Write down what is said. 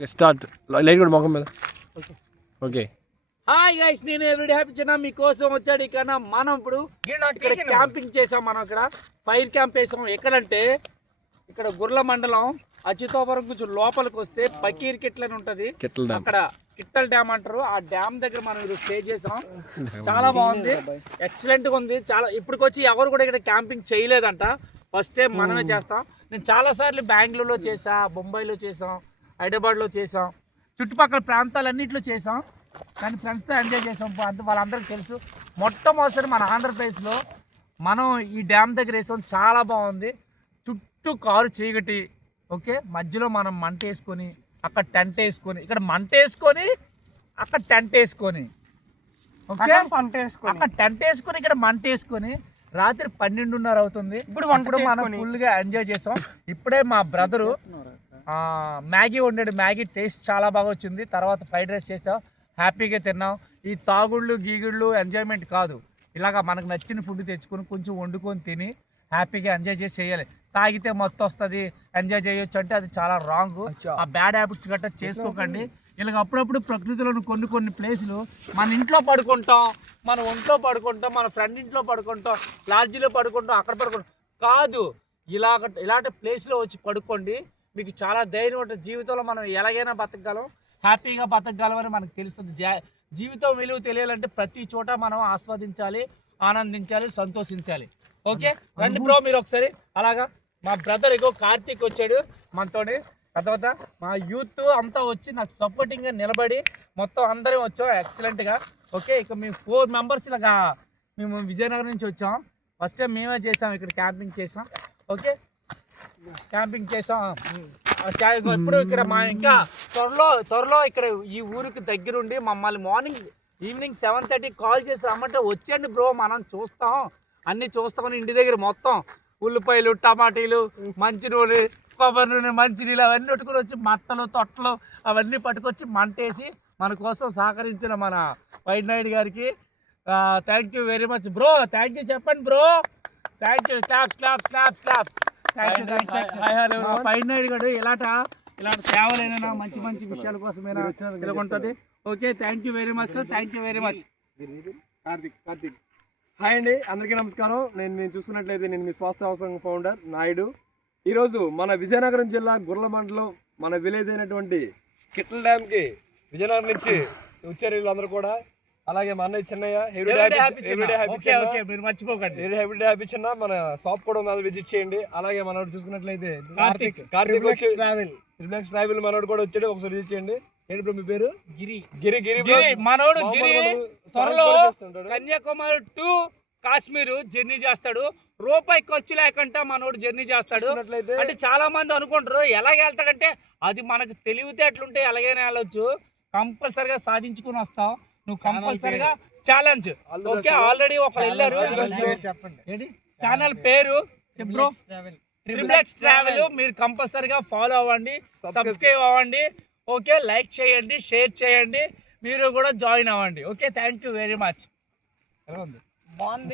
Start light కూడా మొఖం మీద. ఓకే హాయ్ గైస్, నేను ఎవ్రీడే హ్యాపీ చిన్న మీకోసం వచ్చాడు. ఇక్కడ మనం ఇప్పుడు ఇక్కడ క్యాంపింగ్ చేసాం. మనం ఇక్కడ ఫైర్ క్యాంప్ వేసాం. ఎక్కడంటే ఇక్కడ గుర్ల మండలం అచ్యుతాపురం కొంచెం లోపలికి వస్తే పకీర్ కిట్ల్ అని ఉంటుంది. అక్కడ కిట్టల్ డ్యామ్ అంటారు. ఆ డ్యామ్ దగ్గర మనం స్టే చేసాం. చాలా బాగుంది, ఎక్సలెంట్ గా ఉంది. చాలా ఇప్పటికొచ్చి ఎవరు కూడా ఇక్కడ క్యాంపింగ్ చేయలేదంట. ఫస్ట్ టైం మనమే చేస్తాం. నేను చాలా సార్లు బెంగళూరులో చేసా, బొంబాయిలో చేసాం, హైదరాబాద్లో చేసాం, చుట్టుపక్కల ప్రాంతాలన్నింటిలో చేసాం. కానీ ఫ్రెండ్స్తో ఎంజాయ్ చేసాం. వాళ్ళందరికీ తెలుసు. మొట్టమొదటిసారి మన ఆంధ్రప్రదేశ్లో మనం ఈ డ్యామ్ దగ్గర వేసాం. చాలా బాగుంది. చుట్టూ కారు చీకటి. ఓకే, మధ్యలో మనం మంట వేసుకొని అక్కడ టెంట్ వేసుకొని, ఇక్కడ మంట వేసుకొని అక్కడ టెంట్ వేసుకొని, ఓకే అక్కడ టెంట్ వేసుకొని ఇక్కడ మంట వేసుకొని రాత్రి 12:30 అవుతుంది. ఇప్పుడు మనం ఫుల్గా ఎంజాయ్ చేసాం. ఇప్పుడే మా బ్రదరు మ్యాగీ వండాడు. మ్యాగీ టేస్ట్ చాలా బాగా వచ్చింది. తర్వాత ఫ్రైడ్ రైస్ చేస్తాం, హ్యాపీగా తిన్నాం. ఈ తాగుళ్ళు గీగుళ్ళు ఎంజాయ్మెంట్ కాదు. ఇలాగా మనకు నచ్చిన ఫుడ్ తెచ్చుకొని కొంచెం వండుకొని తిని హ్యాపీగా ఎంజాయ్ చేసి చేయాలి. తాగితే మొత్తం వస్తుంది, ఎంజాయ్ చేయొచ్చు అంటే అది చాలా రాంగ్. ఆ బ్యాడ్ హ్యాబిట్స్ గట్రా చేసుకోకండి. ఇలాగ అప్పుడప్పుడు ప్రకృతిలోని కొన్ని ప్లేసులు మన ఇంట్లో పడుకుంటాం, మన ఒంట్లో పడుకుంటాం, మన ఫ్రెండ్ ఇంట్లో పడుకుంటాం, లాడ్జీలో పడుకుంటాం, అక్కడ పడుకుంటాం కాదు. ఇలాంటి ప్లేస్లో వచ్చి పడుకోండి. మీకు చాలా ధైర్యం ఉంటుంది. జీవితంలో మనం ఎలాగైనా బతకగలం, హ్యాపీగా బతకగలం అని మనకు తెలుస్తుంది. జీవితం విలువ తెలియాలంటే ప్రతి చోట మనం ఆస్వాదించాలి, ఆనందించాలి, సంతోషించాలి. ఓకే రండి బ్రో మీరు ఒకసారి. అలాగా మా బ్రదర్ ఇగో కార్తీక్ వచ్చాడు మనతోని. తర్వాత మా యూత్ అంతా వచ్చి నాకు సపోర్టింగ్గా నిలబడి మొత్తం అందరం వచ్చాం ఎక్సలెంట్గా. ఓకే, ఇక మేము 4 మెంబర్స్ ఇలాగా మేము విజయనగరం నుంచి వచ్చాం. ఫస్ట్ టైం మేమే చేసాం, ఇక్కడ క్యాంపింగ్ చేసాం. ఓకే, క్యాంపింగ్ చేసాం. ఇప్పుడు ఇక్కడ మా ఇంకా త్వరలో ఇక్కడ ఈ ఊరికి దగ్గరుండి మమ్మల్ని ఈవినింగ్ 7:30 కాల్ చేసి రమ్మంటే వచ్చేయండి బ్రో, మనం చూస్తాం, అన్నీ చూస్తామని. ఇంటి దగ్గర మొత్తం ఉల్లిపాయలు, టమాటీలు, మంచి నూనె, కొబ్బరి నూనె, మంచినీళ్ళు అవన్నీ పట్టుకుని వచ్చి మట్టలు తొట్టలు అవన్నీ పట్టుకొచ్చి మంటేసి మన కోసం సహకరించిన మన వైడ్ నాయుడు గారికి thank you very much bro. Thank you చెప్పండి బ్రో. Thank you. క్లాప్స్. వైడ్ నాయుడు గారు ఇలాంటి సేవలైనా మంచి విషయాల కోసమైనా ఉంటుంది. Okay, thank you very much sir. Thank you very much. Karthik hi అండి, అందరికీ నమస్కారం. నేను చూసుకున్నట్లయితే నేను మీ స్వాస్థ్య అవసరం ఫౌండర్ నాయుడు. ఈరోజు మన విజయనగరం జిల్లా గుర్ల మండలం మన విలేజ్ అయినటువంటి కిట్టల్ డ్యామ్కి విజయనగరం నుంచి వచ్చారు వీళ్ళందరూ కూడా. అలాగే మా అన్నయ్య చిన్నయ్య ఎవ్రీడే హ్యాపీ చిన్న మన షాప్ కూడా విజిట్ చేయండి. అలాగే మనోడు చూసుకున్నట్లయితే కార్తీక్ ట్రావెల్ మనోడు కూడా వచ్చాడు, ఒకసారి విజిట్ చేయండి. ఏంటి బ్రో మీ పేరు? గిరి మనోడు త్వరలో కన్యాకుమారి టు కాశ్మీర్ జర్నీ చేస్తాడు. రూపాయి ఖర్చు లేకుండా మనోడు జర్నీ చేస్తాడు. అంటే చాలా మంది అనుకుంటారు ఎలాగ వెళ్తాడంటే అది మనకు తెలివితేటలుంటే ఎలాగైనా వెళ్ళొచ్చు. కంపల్సరిగా సాధించుకుని వస్తాం. నువ్వు కంపల్సరిగా ఛాలెంజ్. ఓకే, ఆల్రెడీ ఒకరు వెళ్ళారు. ఏంటి ఛానల్ పేరు? Triplex travel. మీరు కంపల్సరిగా ఫాలో అవ్వండి, సబ్స్క్రైబ్ అవ్వండి. ఓకే, లైక్ చేయండి, షేర్ చేయండి, మీరు కూడా జాయిన్ అవ్వండి. Okay, thank you very much. బాగుంది.